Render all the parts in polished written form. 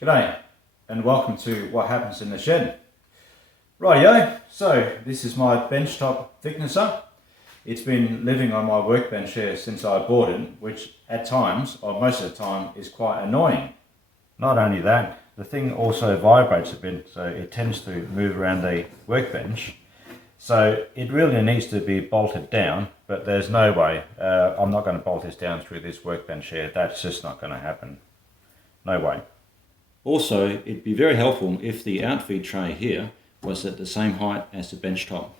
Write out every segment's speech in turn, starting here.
G'day and welcome to What Happens in the Shed. Rightio, so this is my benchtop thicknesser. It's been living on my workbench here since I bought it, which at times, or most of the time, is quite annoying. Not only that, the thing also vibrates a bit, so it tends to move around the workbench. So it really needs to be bolted down, but there's no way. I'm not going to bolt this down through this workbench here. That's just not going to happen. No way. Also, it'd be very helpful if the outfeed tray here was at the same height as the bench top.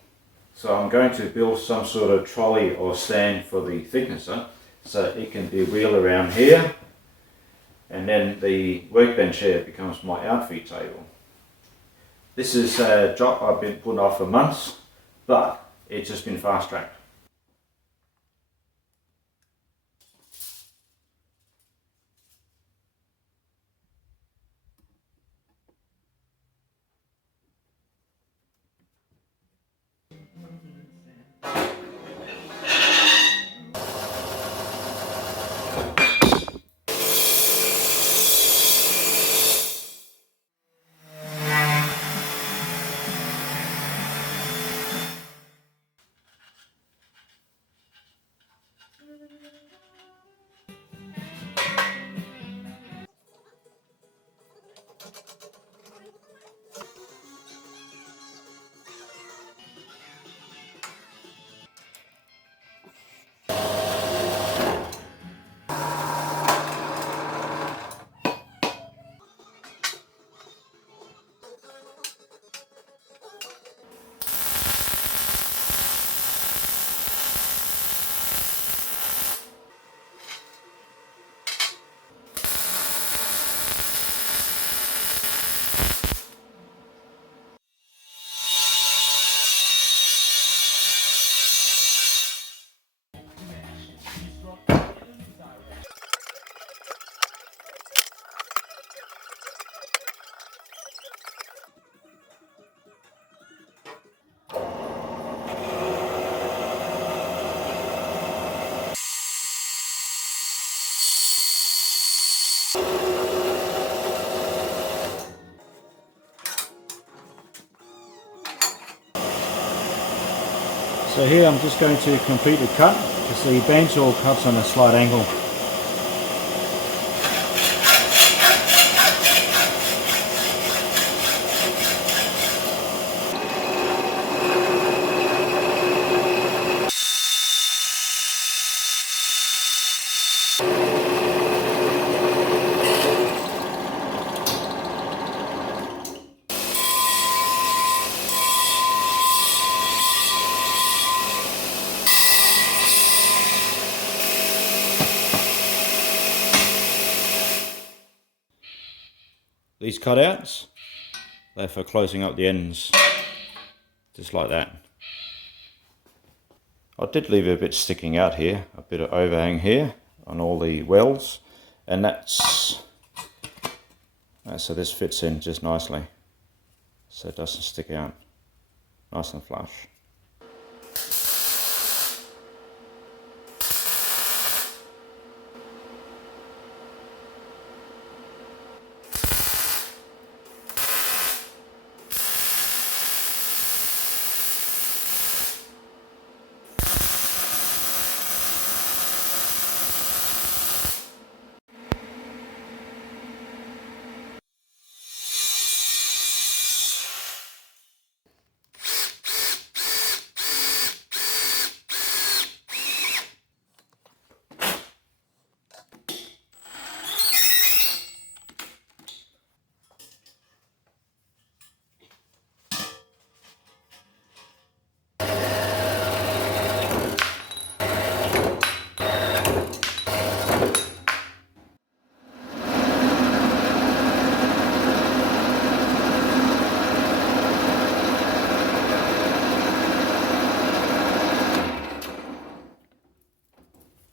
So I'm going to build some sort of trolley or stand for the thicknesser so it can be wheeled around here, and then the workbench here becomes my outfeed table. This is a job I've been putting off for months, but it's just been fast-tracked. So here I'm just going to complete the cut because the bandsaw cuts on a slight angle. These cutouts, they're for closing up the ends, just like that. I did leave a bit sticking out here, a bit of overhang here on all the welds, and that's so this fits in just nicely, so it doesn't stick out, nice and flush.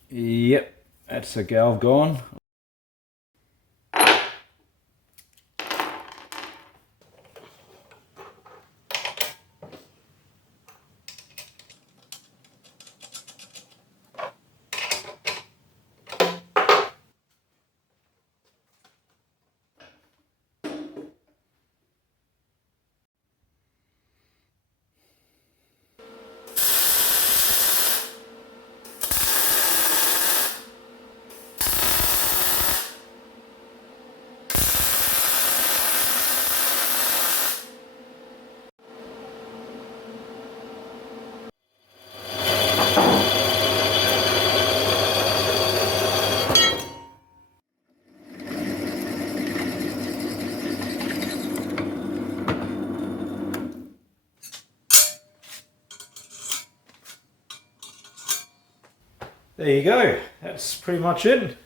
Yep, that's the galv gone. There you go, that's pretty much it.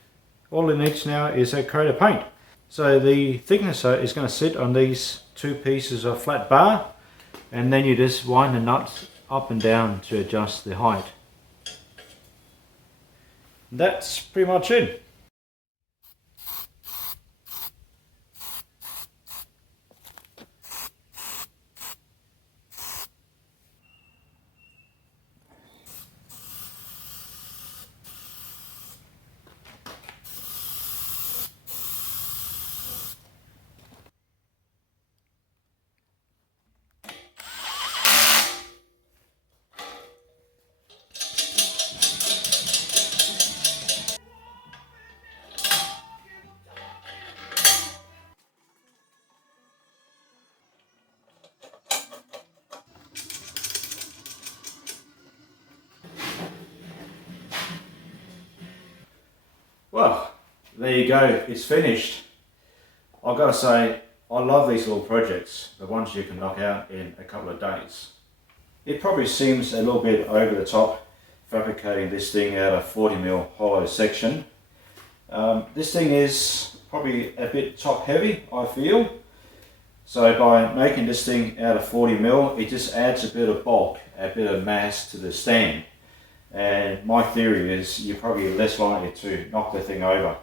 All it needs now is a coat of paint. So the thicknesser is going to sit on these two pieces of flat bar, and then you just wind the nuts up and down to adjust the height. That's pretty much it. Well, there you go, it's finished. I've got to say, I love these little projects, the ones you can knock out in a couple of days. It probably seems a little bit over the top fabricating this thing out of 40mm hollow section. This thing is probably a bit top heavy, I feel. So by making this thing out of 40mm, it just adds a bit of bulk, a bit of mass to the stand. And my theory is you're probably less likely to knock the thing over,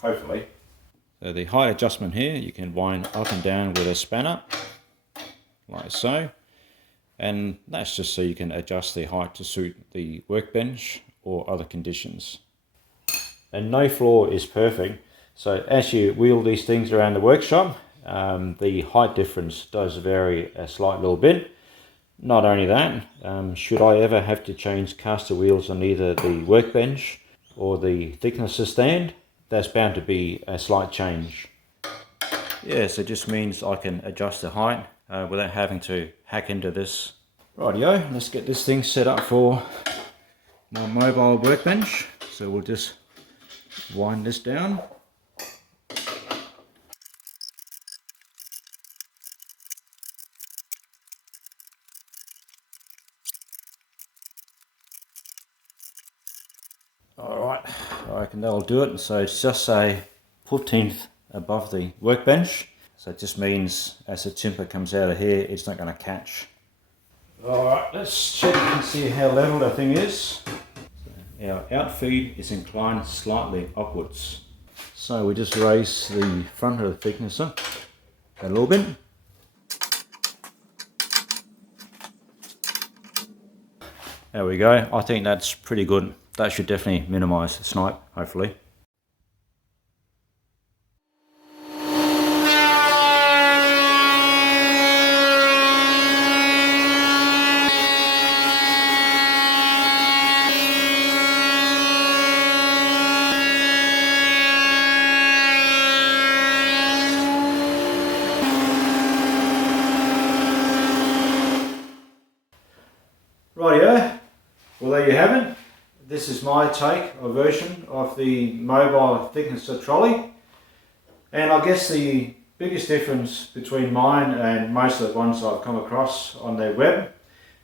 hopefully. So the height adjustment here, you can wind up and down with a spanner, like so. And that's just so you can adjust the height to suit the workbench or other conditions. And no floor is perfect, so as you wheel these things around the workshop, the height difference does vary a slight little bit. Not only that, should I ever have to change caster wheels on either the workbench or the thicknesser stand, that's bound to be a slight change. Yeah, so it just means I can adjust the height without having to hack into this. Rightio, let's get this thing set up for my mobile workbench. So we'll just wind this down. Alright, I reckon that'll do it. So it's just a 15th above the workbench. So it just means as the timber comes out of here, it's not going to catch. Alright, let's check and see how level the thing is. So our outfeed is inclined slightly upwards. So we just raise the front of the thicknesser a little bit. There we go, I think that's pretty good. That should definitely minimise the snipe, hopefully. Rightio, well there you have it. This is my take or version of the mobile thicknesser trolley, and I guess the biggest difference between mine and most of the ones I've come across on their web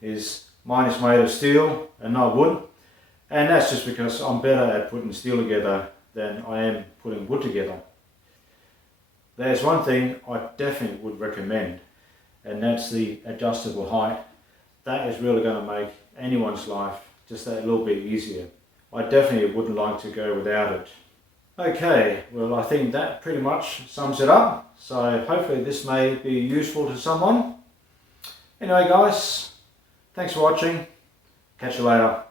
is mine is made of steel and not wood, and that's just because I'm better at putting steel together than I am putting wood together. There's one thing I definitely would recommend, and that's the adjustable height. That is really going to make anyone's life just that little bit easier. I definitely wouldn't like to go without it. Okay, well I think that pretty much sums it up. So hopefully this may be useful to someone. Anyway guys, thanks for watching. Catch you later.